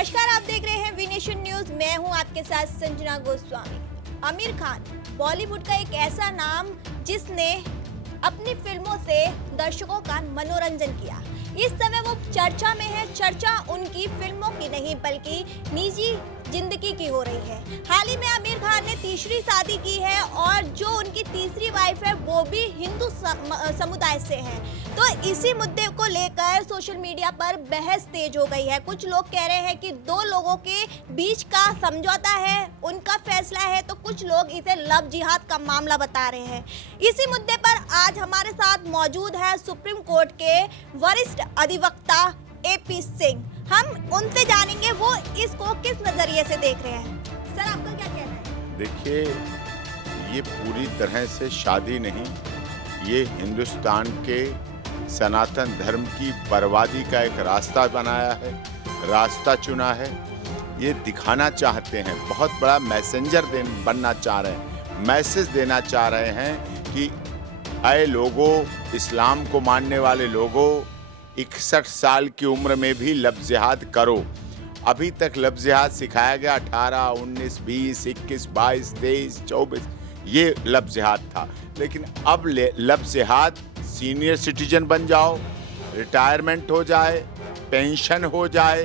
नमस्कार, आप देख रहे हैं वी नेशन न्यूज। मैं हूं आपके साथ संजना गोस्वामी। आमिर खान बॉलीवुड का एक ऐसा नाम जिसने अपनी फिल्मों से दर्शकों का मनोरंजन किया। इस समय वो चर्चा में है। चर्चा उनकी फिल्मों की नहीं बल्कि निजी जिंदगी की हो रही है। हाल ही में आमिर खान ने तीसरी शादी की है और जो उनकी तीसरी वाइफ है वो भी हिंदू समुदाय से है। तो इसी मुद्दे को लेकर सोशल मीडिया पर बहस तेज हो गई है। कुछ लोग कह रहे हैं कि दो लोगों के बीच का समझौता है, उनका फैसला है, तो कुछ लोग इसे लव जिहाद का मामला बता रहे हैं। इसी मुद्दे पर आज हमारे साथ मौजूद है सुप्रीम कोर्ट के वरिष्ठ अधिवक्ता AP सिंह। हम उनसे जानेंगे वो इसको किस नजरिए से देख रहे हैं। सर, आपका क्या कहना है? देखिए, ये पूरी तरह से शादी नहीं, ये हिंदुस्तान के सनातन धर्म की बर्बादी का एक रास्ता बनाया है, रास्ता चुना है। ये दिखाना चाहते हैं, बहुत बड़ा मैसेंजर बनना चाह रहे हैं, मैसेज देना चाह रहे हैं कि अय लोगों, इस्लाम को मानने वाले लोगों, 61 साल की उम्र में भी लव जिहाद करो। अभी तक लव जिहाद सिखाया गया 18, 19, 20, 21, 22, 23, 24, ये लव जिहाद था। लेकिन अब लव जिहाद सीनियर सिटीजन बन जाओ, रिटायरमेंट हो जाए, पेंशन हो जाए,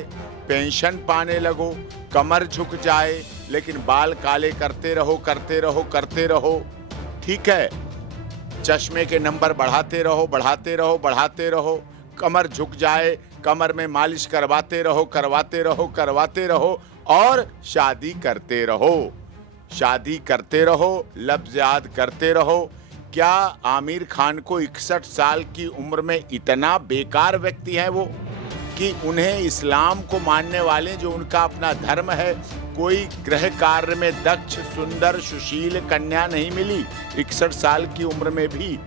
पेंशन पाने लगो, कमर झुक जाए, लेकिन बाल काले करते रहो, करते रहो, करते रहो। ठीक है, चश्मे के नंबर बढ़ाते रहो, बढ़ाते रहो, बढ़ाते रहो, कमर झुक जाए, कमर में मालिश करवाते रहो, करवाते रहो, करवाते रहो, और शादी करते रहो, शादी करते रहो, लव जिहाद करते रहो। क्या आमिर खान को 61 साल की उम्र में इतना बेकार व्यक्ति है वो कि उन्हें इस्लाम को मानने वाले, जो उनका अपना धर्म है, कोई गृह कार्य में दक्ष, सुंदर, सुशील कन्या नहीं मिली? 61 साल की उम्र में भी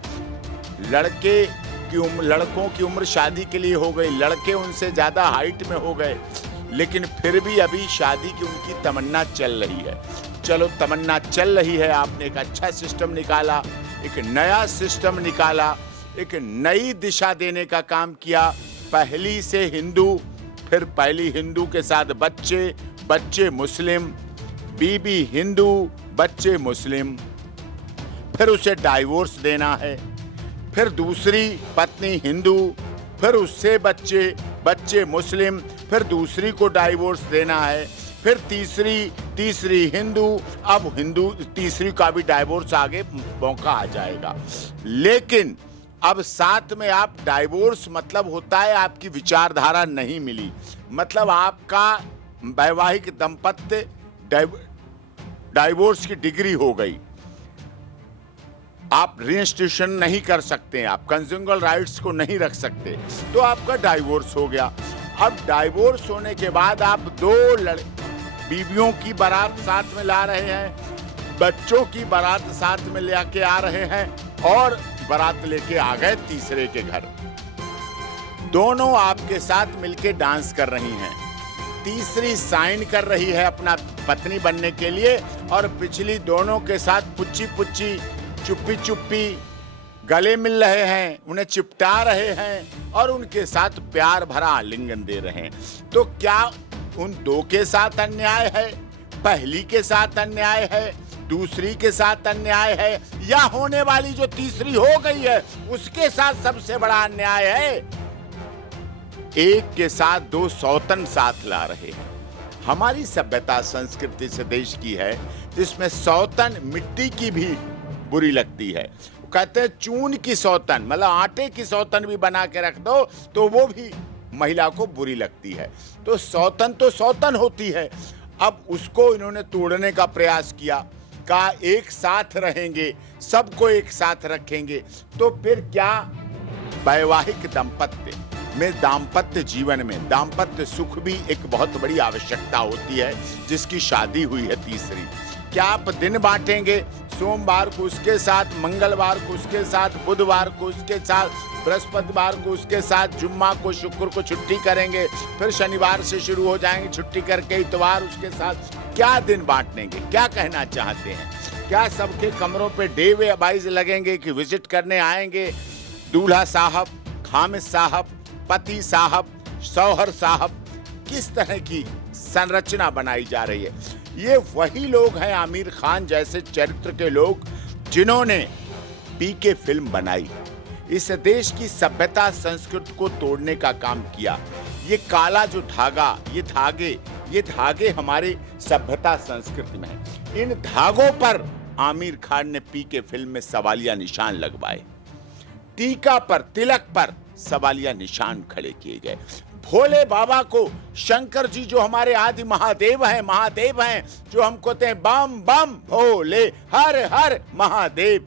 लड़कों की उम्र शादी के लिए हो गई, लड़के उनसे ज़्यादा हाइट में हो गए, लेकिन फिर भी अभी शादी की उनकी तमन्ना चल रही है। चलो, तमन्ना चल रही है, आपने एक अच्छा सिस्टम निकाला, एक नया सिस्टम निकाला, एक नई दिशा देने का काम किया। पहली से हिंदू, फिर पहली हिंदू के साथ बच्चे, बच्चे मुस्लिम, बीबी हिंदू, बच्चे मुस्लिम, फिर उसे डाइवोर्स देना है, फिर दूसरी पत्नी हिंदू, फिर उससे बच्चे, बच्चे मुस्लिम, फिर दूसरी को डाइवोर्स देना है, फिर तीसरी हिंदू, अब हिंदू तीसरी का भी डाइवोर्स आगे मौका आ जाएगा। लेकिन अब साथ में आप डाइवोर्स मतलब होता है आपकी विचारधारा नहीं मिली, मतलब आपका वैवाहिक दंपत्य डाइवोर्स की डिग्री हो गई, आप रीइंस्टीट्यूशन नहीं कर सकते, आप कंज्यूमर राइट्स को नहीं रख सकते, तो आपका डाइवोर्स हो गया। अब डाइवोर्स होने के बाद आप दो बीवियों की बारात साथ में ला रहे हैं, बच्चों की बारात साथ में लेके आ रहे हैं, और बारात लेके आ गए तीसरे के घर। दोनों आपके साथ मिलके डांस कर रही हैं, तीसरी साइन कर रही है अपना पत्नी बनने के लिए, और पिछली दोनों के साथ पुच्ची पुच्ची, चुप्पी चुप्पी गले मिल रहे हैं, उन्हें चिपटा रहे हैं और उनके साथ प्यार भरा आलिंगन दे रहे हैं। तो क्या उन दो के साथ अन्याय है, पहली के साथ अन्याय है, दूसरी के साथ अन्याय है, या होने वाली जो तीसरी हो गई है उसके साथ सबसे बड़ा अन्याय है? एक के साथ दो सौतन साथ ला रहे हैं। हमारी सभ्यता संस्कृति से देश की है जिसमें सौतन मिट्टी की भी बुरी लगती है। कहते हैं चून की सौतन, मतलब आटे की सौतन भी बना के रख दो तो वो भी महिला को बुरी लगती है। तो सौतन होती है। अब उसको इन्होंने तोड़ने का प्रयास किया, कहा एक साथ रहेंगे, सबको एक साथ रखेंगे। तो फिर क्या वैवाहिक दंपत्य में, दाम्पत्य जीवन में, दाम्पत्य सुख भी एक बहुत बड़ी आवश्यकता होती है, जिसकी शादी हुई है तीसरी। क्या आप दिन बांटेंगे, सोमवार को उसके साथ, मंगलवार को उसके साथ, बुधवार को उसके साथ, बृहस्पतिवार को उसके साथ, जुम्मा को, शुक्र को छुट्टी करेंगे, फिर शनिवार से शुरू हो जाएंगे छुट्टी करके, इतवार उसके साथ? क्या दिन बांटेंगे? क्या कहना चाहते हैं? क्या सबके कमरों पे डे वाइज लगेंगे कि विजिट करने आएंगे दूल्हा साहब, खामिद साहब, पति साहब, शौहर साहब? किस तरह की संरचना बनाई जा रही है। ये वही लोग हैं, आमिर खान जैसे चरित्र के लोग, जिन्होंने पीके फिल्म बनाई, इस देश की सभ्यता संस्कृति को तोड़ने का काम किया। ये काला जो धागा, ये धागे हमारे सभ्यता संस्कृति में हैं। इन धागों पर आमिर खान ने पीके फिल्म में सवालिया निशान लगवाए। टीका पर, तिलक पर सवालिया निशान खड़े किए गए। भोले बाबा को शंकर जी जो हमारे आदि महादेव हैं, जो हम कहते हैं बम बम भोले हर हर महादेव।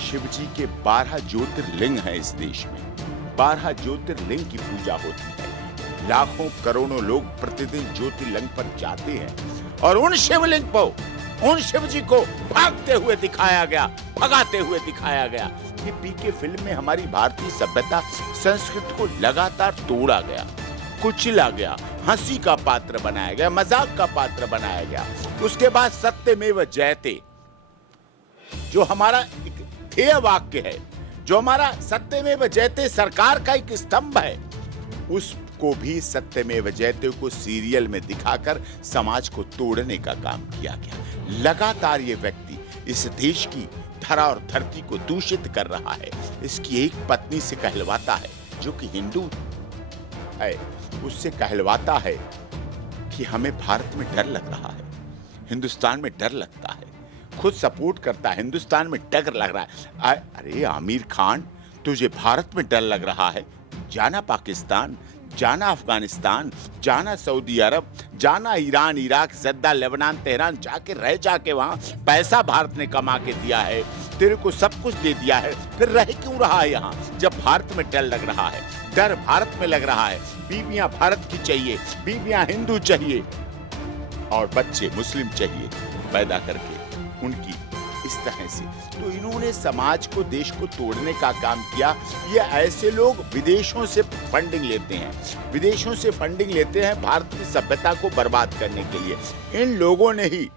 शिव जी के 12 ज्योतिर्लिंग हैं इस देश में। 12 ज्योतिर्लिंग की पूजा होती है। लाखों करोड़ों लोग प्रतिदिन ज्योतिर्लिंग पर जाते हैं और उन शिवलिंग पर, उन शिव जी को भागते हुए दिखाया गया, भगाते हुए दिखाया गया। ये पीके फिल्म में हमारी भारतीय सभ्यता संस्कृति को लगातार तोड़ा गया, कुचला गया, हंसी का पात्र बनाया गया, मजाक का पात्र बनाया गया। उसके बाद सत्यमेव जयते जो हमारा एक ध्येय वाक्य है, जो हमारा सत्यमेव जयते सरकार का एक स्तंभ है, उसको भी सत्यमेव जयते को सीरियल में दिखाकर समाज को तोड़ने का काम किया गया। लगातार ये व्यक्ति इस देश की धरा और धरती को दूषित कर रहा है। इसकी एक पत्नी से कहलवाता है, जो कि हिंदू है, उससे कहलवाता है कि हमें भारत में डर लग रहा है, हिंदुस्तान में डर लगता है। खुद सपोर्ट करता है, हिंदुस्तान में डर लग रहा है। अरे आमिर खान, तुझे भारत में डर लग रहा है, जाना पाकिस्तान, जाना अफगानिस्तान, जाना सऊदी अरब, जाना Iran, Iraq, Jeddah, Lebanon, Tehran, जाके वहां पैसा भारत ने कमा के दिया है, तेरे को सब कुछ दे दिया है, फिर रह क्यों रहा है यहाँ जब भारत में डर लग रहा है? डर भारत में लग रहा है। बीबियां भारत की चाहिए, बीबियां हिंदू चाहिए और बच्चे मुस्लिम चाहिए पैदा करके उनकी इस तरह से। तो इन्होंने समाज को, देश को तोड़ने का काम किया। ये ऐसे लोग विदेशों से फंडिंग लेते हैं, विदेशों से फंडिंग लेते हैं भारत की सभ्यता को बर्बाद करने के लिए। इन लोगों ने ही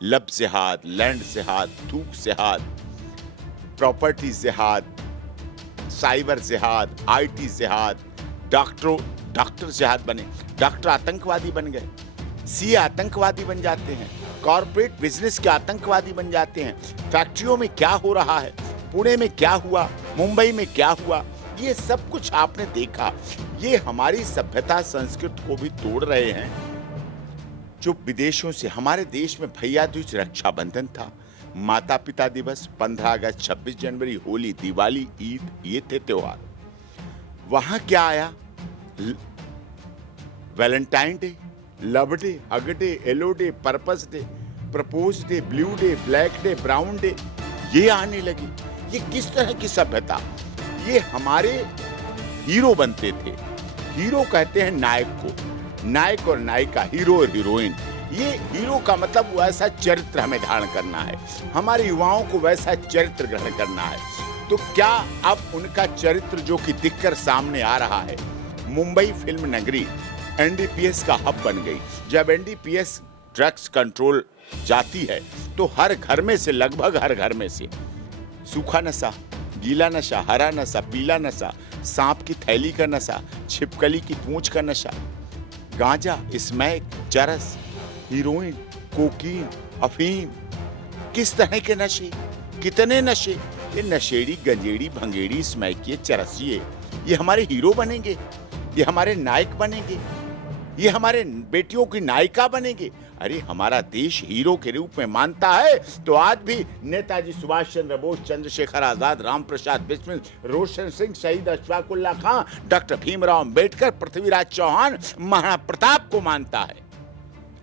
लब से हाथ, लैंड से हाथ, थूक से हाथ, प्रॉपर्टी से हाथ, साइबर से हाथ, आईटी से हाथ, डॉक्टर से हाथ बने, डॉक्टर आतंकवादी बन गए, सीए आतंकवादी बन जाते हैं, कॉर्पोरेट बिजनेस के आतंकवादी बन जाते हैं। फैक्ट्रियों में क्या हो रहा है, पुणे में क्या हुआ, मुंबई में क्या हुआ, ये सब कुछ आपने देखा। ये हमारी सभ्यता संस्कृति को भी तोड़ रहे हैं। जो विदेशों से, हमारे देश में भैया दूज, रक्षाबंधन था, माता पिता दिवस, 15 अगस्त, 26 जनवरी, होली, दिवाली, ईद, ये थे त्योहार। वहां क्या आया? Valentine day, love day, hug day, yellow day, purpose day, propose day, blue day, black day, brown day, ये आने लगी। ये किस तरह की सभ्यता? ये हमारे हीरो बनते थे। हीरो कहते हैं नायक को, नायक और नायिका, हीरो और हीरोइन। ये हीरो का मतलब वैसा चरित्र हमें धारण करना है, हमारे युवाओं को वैसा चरित्र ग्रहण करना है। तो क्या अब उनका चरित्र जो कि दिखकर सामने आ रहा है, मुंबई फिल्म नगरी एनडीपीएस का हब बन गई। जब एनडीपीएस ड्रग्स कंट्रोल जाती है तो हर घर में से, लगभग हर घर में से सूखा नशा, गीला नशा, हरा नशा, पीला नशा, सांप की थैली का नशा, छिपकली की पूंछ का नशा, गांजा, स्मैक, चरस, हीरोइन, कोकीन, अफीम, किस तरह के नशे, कितने नशे। ये नशेड़ी, गंजेड़ी, भंगेड़ी, स्मैकिए, चरसिए, ये हमारे हीरो बनेंगे, ये हमारे नायक बनेंगे, ये हमारे बेटियों की नायिका बनेंगे। अरे हमारा देश हीरो के रूप में मानता है तो आज भी नेताजी सुभाष चंद्र बोस, चंद्रशेखर आजाद, राम प्रसाद बिस्मिल, रोशन सिंह, शहीद अशफाकुल्ला खां, डॉक्टर भीमराव अंबेडकर, पृथ्वीराज चौहान, महाराणा प्रताप को मानता है।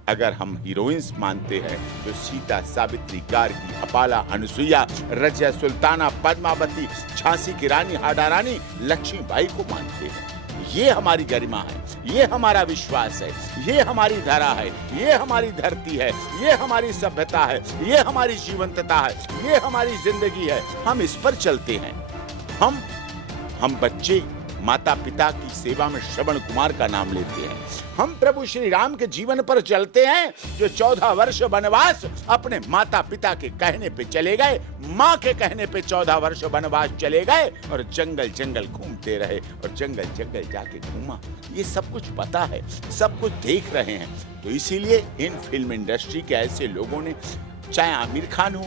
अगर हम हीरोइंस मानते हैं तो सीता, सावित्री, गार्गी, अपाला, अनुसुईया, रजिया, सुल्ताना, पद्मावती, झांसी की रानी, हाड़ा रानी, लक्ष्मीबाई को मानते हैं। ये हमारी गरिमा है, ये हमारा विश्वास है, ये हमारी धरा है, ये हमारी धरती है, ये हमारी सभ्यता है, ये हमारी जीवंतता है, ये हमारी जिंदगी है। हम इस पर चलते हैं। हम बच्चे माता पिता की सेवा में श्रवण कुमार का नाम लेते हैं। हम प्रभु श्री राम के जीवन पर चलते हैं, जो 14 वर्ष वनवास अपने माता पिता के कहने पे चले गए, माँ के कहने पे 14 वर्ष वनवास चले गए और जंगल जंगल घूमते रहे और जंगल जंगल जाके घूमा। ये सब कुछ पता है, सब कुछ देख रहे हैं। तो इसीलिए इन फिल्म इंडस्ट्री के ऐसे लोगों ने, चाहे आमिर खान हो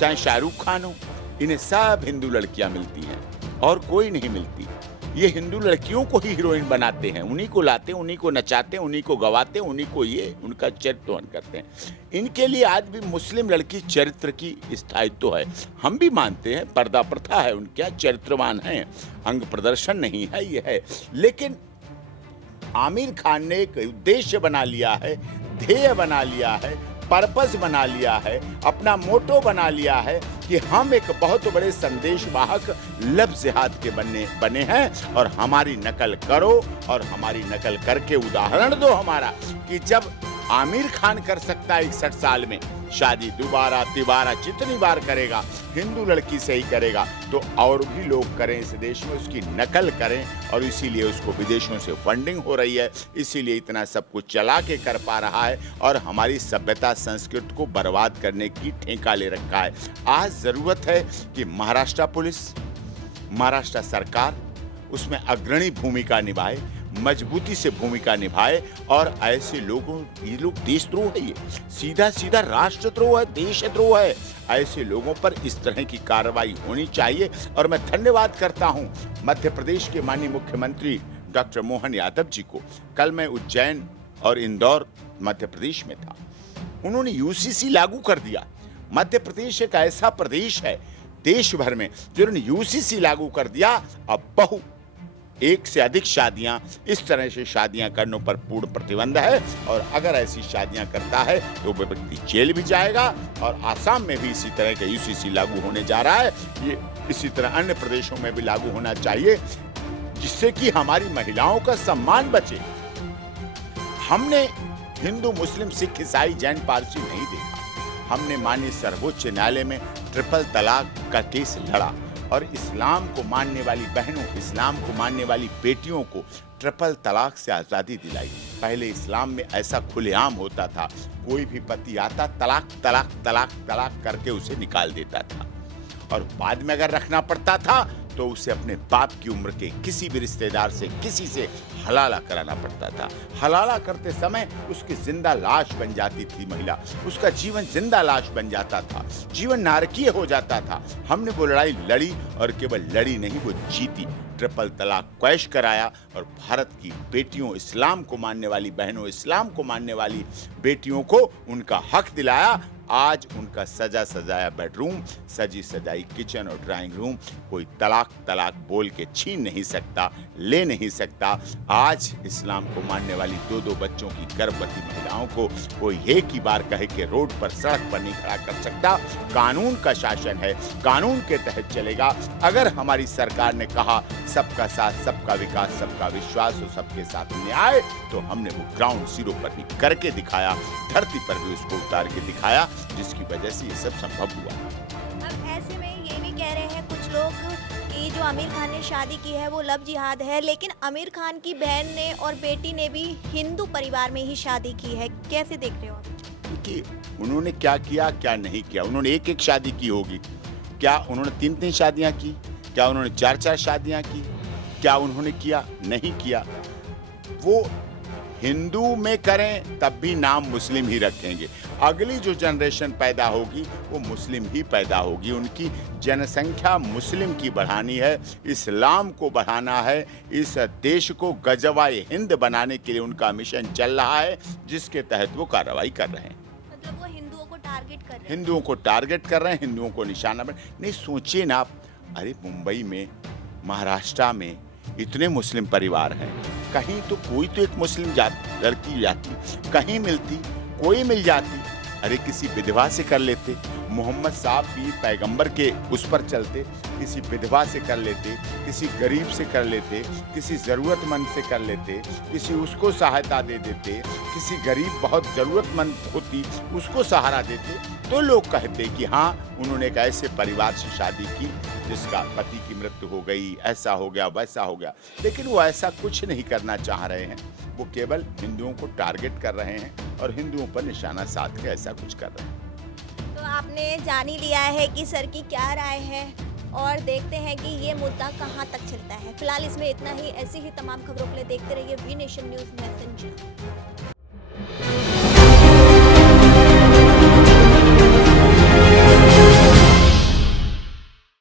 चाहे शाहरुख खान हो, इन्हें सब हिंदू लड़कियां मिलती हैं और कोई नहीं मिलती। ये हिंदू लड़कियों को ही हीरोइन बनाते हैं, उन्हीं को लाते हैं, उन्हीं को नचाते हैं, उन्हीं को गवाते हैं, उन्हीं को ये उनका चरित्रवन करते हैं। इनके लिए आज भी मुस्लिम लड़की चरित्र की स्थायित्व है। हम भी मानते हैं पर्दा प्रथा है, उनके चरित्रवान हैं, अंग प्रदर्शन नहीं है, ये है। लेकिन आमिर खान ने एक उद्देश्य बना लिया है, ध्येय बना लिया है, पर्पस बना लिया है, अपना मोटो बना लिया है कि हम एक बहुत बड़े संदेश वाहक लफ्ज़ जिहाद के बने हैं और हमारी नकल करो और हमारी नकल करके उदाहरण दो हमारा, कि जब आमिर खान कर सकता है 61 साल में शादी, दोबारा तिबारा जितनी बार करेगा, हिंदू लड़की से ही करेगा, तो और भी लोग करें इस देश में, उसकी नकल करें। और इसीलिए उसको विदेशों से फंडिंग हो रही है, इसीलिए इतना सब कुछ चला के कर पा रहा है और हमारी सभ्यता संस्कृति को बर्बाद करने की ठेका ले रखा है। आज ज़रूरत है कि महाराष्ट्र पुलिस, महाराष्ट्र सरकार उसमें अग्रणी भूमिका निभाए, मजबूती से भूमिका निभाए और ऐसे लोगों, ये लोग देशद्रोह है, ये सीधा सीधा राष्ट्रद्रोह है, देशद्रोह है। ऐसे लोगों पर इस तरह की कार्रवाई होनी चाहिए। और मैं धन्यवाद करता हूं मध्य प्रदेश के माननीय मुख्यमंत्री डॉक्टर मोहन यादव जी को। कल मैं उज्जैन और इंदौर मध्य प्रदेश में था, उन्होंने यूसीसी लागू कर दिया। मध्य प्रदेश एक ऐसा प्रदेश है देश भर में जिन्होंने यूसीसी लागू कर दिया। अब एक से अधिक शादियां, इस तरह से शादियां करने पर पूर्ण प्रतिबंध है और अगर ऐसी शादियां करता है तो वह व्यक्ति जेल भी जाएगा। और आसाम में भी इसी तरह का यूसीसी लागू होने जा रहा है। ये इसी तरह अन्य प्रदेशों में भी लागू होना चाहिए, जिससे कि हमारी महिलाओं का सम्मान बचे। हमने हिंदू, मुस्लिम, सिख, ईसाई, जैन, पारसी नहीं देखा। हमने माननीय सर्वोच्च न्यायालय में ट्रिपल तलाक का केस लड़ा और इस्लाम को मानने वाली बहनों, इस्लाम को मानने वाली बेटियों को ट्रिपल तलाक से आज़ादी दिलाई। पहले इस्लाम में ऐसा खुलेआम होता था, कोई भी पति आता तलाक तलाक तलाक तलाक करके उसे निकाल देता था और बाद में अगर रखना पड़ता था तो उसे अपने बाप की उम्र के किसी भी रिश्तेदार से, किसी से हलाला कराना पड़ता था। हलाला करते समय उसकी जिंदा लाश बन जाती थी महिला, उसका जीवन जिंदा लाश बन जाता था, जीवन नारकीय हो जाता था। हमने वो लड़ाई लड़ी और केवल लड़ी नहीं, वो जीती। ट्रिपल तलाक कैश कराया और भारत की बेटियों, इस्लाम को मानने वाली बहनों, इस्लाम को मानने वाली बेटियों को उनका हक दिलाया। आज उनका सजा सजाया बेडरूम, सजी सजाई किचन और ड्राइंग रूम कोई तलाक तलाक बोल के छीन नहीं सकता, ले नहीं सकता। आज इस्लाम को मानने वाली 2-2 बच्चों की गर्भवती महिलाओं को कोई एक ही बार कहे कि रोड पर, सड़क पर नहीं खड़ा कर सकता। कानून का शासन है, कानून के तहत चलेगा। अगर हमारी सरकार ने कहा सबका साथ, सबका विकास, सबका विश्वास और सबके साथ न्याय, तो हमने वो ग्राउंड जीरो पर भी करके दिखाया, धरती पर भी उसको उतार के दिखाया, जिसकी वजह से ये सब संभव हुआ। अब ऐसे में ये भी कह रहे हैं कुछ लोग कि जो आमिर खान ने शादी की है वो लव जिहाद है, लेकिन आमिर खान की बहन ने और बेटी ने भी हिंदू परिवार में ही शादी की है। कैसे देख रहे हो आप? कि उन्होंने क्या किया, क्या नहीं किया। उन्होंने एक शादी की होगी, क्या उन्होंने 3-3 शादियां की, क्या उन्होंने 4-4 शादियां की, क्या उन्होंने किया, नहीं किया। वो हिंदू में करें तब भी नाम मुस्लिम ही रखेंगे। अगली जो जनरेशन पैदा होगी वो मुस्लिम ही पैदा होगी। उनकी जनसंख्या मुस्लिम की बढ़ानी है, इस्लाम को बढ़ाना है, इस देश को गजवाए हिंद बनाने के लिए उनका मिशन चल रहा है, जिसके तहत वो कार्रवाई कर रहे हैं। मतलब वो हिंदुओं को टारगेट कर रहे हैं। हिंदुओं को टारगेट कर रहे हैं, हिंदुओं को निशाना बना। नहीं, सोचिए ना आप, अरे मुंबई में, महाराष्ट्र में इतने मुस्लिम परिवार हैं, कहीं तो कोई तो एक मुस्लिम लड़की जाती, कहीं मिलती, कोई मिल जाती, अरे किसी विधवा से कर लेते, मोहम्मद साहब भी पैगंबर के उस पर चलते, किसी विधवा से कर लेते, किसी गरीब से कर लेते, किसी ज़रूरतमंद से कर लेते, किसी उसको सहायता दे देते, किसी गरीब बहुत ज़रूरतमंद होती उसको सहारा देते, तो लोग कहते कि हाँ, उन्होंने एक ऐसे परिवार से शादी की जिसका पति की मृत्यु हो गई, ऐसा हो गया, वैसा हो गया। लेकिन वो ऐसा कुछ नहीं करना चाह रहे हैं, वो केवल हिंदुओं को टारगेट कर रहे हैं और हिंदुओं पर निशाना साध के ऐसा कुछ कर रहे हैं। तो आपने जान ही लिया है कि सर की क्या राय है और देखते हैं कि ये मुद्दा कहाँ तक चलता है। फिलहाल इसमें इतना ही। ऐसी ही तमाम खबरों के लिए देखते रहिए वी नेशन न्यूज़ मैसेंजर।